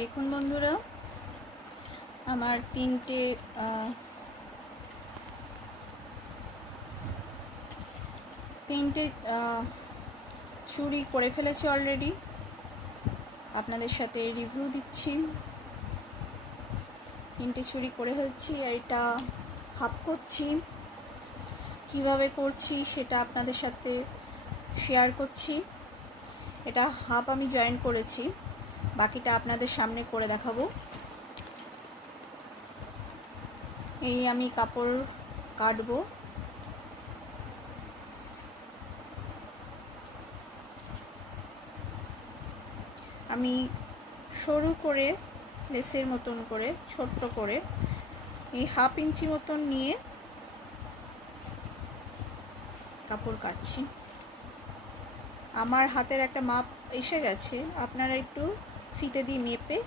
দেখুন বন্ধুরা, আমার তিনটে চুড়ি করে ফেলেছি অলরেডি। আপনাদের সাথে রিভিউ দিচ্ছি। তিনটে চুড়ি করে হচ্ছে, এটা হাফ করছি। কিভাবে করছি সেটা আপনাদের সাথে শেয়ার করছি। এটা হাফ আমি জয়েন করেছি, বাকিটা আপনাদের সামনে করে দেখাবো। এই আমি কাপড় কাটবো। আমি সরু করে লেসের মতন করে ছোট্ট করে এই হাফ ইঞ্চি মতন নিয়ে কাপড় কাটছি। আমার হাতের একটা মাপ এসে গেছে, আপনারা একটু ফিতে দিয়ে মেপে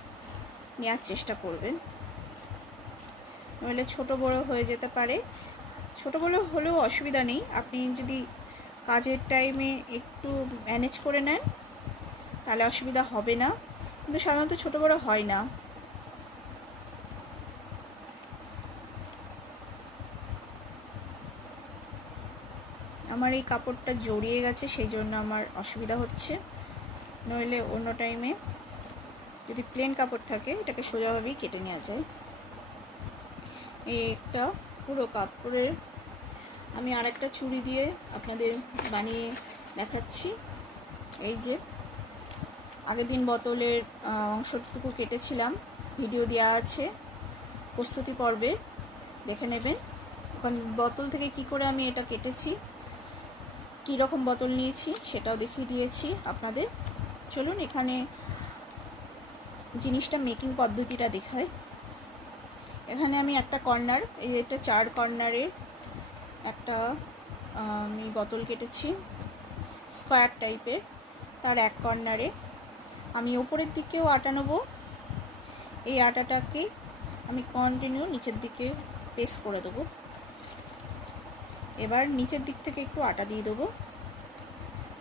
নেওয়ার চেষ্টা করবেন, নইলে ছোট বড় হয়ে যেতে পারে। ছোট বড় হলেও অসুবিধা নেই, আপনি যদি কাজের টাইমে একটু ম্যানেজ করে নেন তাহলে অসুবিধা হবে না, কিন্তু সাধারণত ছোট বড় হয় না। আমার এই কাপড়টা জড়িয়ে গেছে, সেই জন্য আমার অসুবিধা হচ্ছে, নইলে অন্য টাইমে যদি প্লেন কাপড় থাকে এটাকে সোজাভাবেই কেটে নেওয়া যায়। এই একটা পুরো কাপড়ের আমি আরেকটা চুড়ি দিয়ে আপনাদের বানিয়ে দেখাচ্ছি। এই যে আগের দিন বোতলের অংশটুকু কেটেছিলাম, ভিডিও দেওয়া আছে প্রস্তুতি পর্বে, দেখে নেবেন। এখন বোতল থেকে কি করে আমি এটা কেটেছি, কী রকম বোতল নিয়েছি সেটাও দেখিয়ে দিয়েছি আপনাদের। চলুন এখানে জিনিসটা মেকিং পদ্ধতিটা দেখাই। এখানে আমি একটা কর্নার, এই একটা 4 কর্নারের একটা আমি বোতল কেটেছি স্কোয়ার টাইপের, তার এক কর্নারে আমি উপরের দিকেও আটা নেব। এই আটাটাকে আমি কন্টিনিউ নিচের দিকে পেস্ট করে দেবো। এবার নিচের দিক থেকে একটু আটা দিয়ে দেবো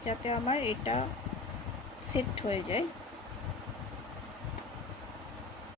যাতে আমার এটা সেট হয়ে যায়।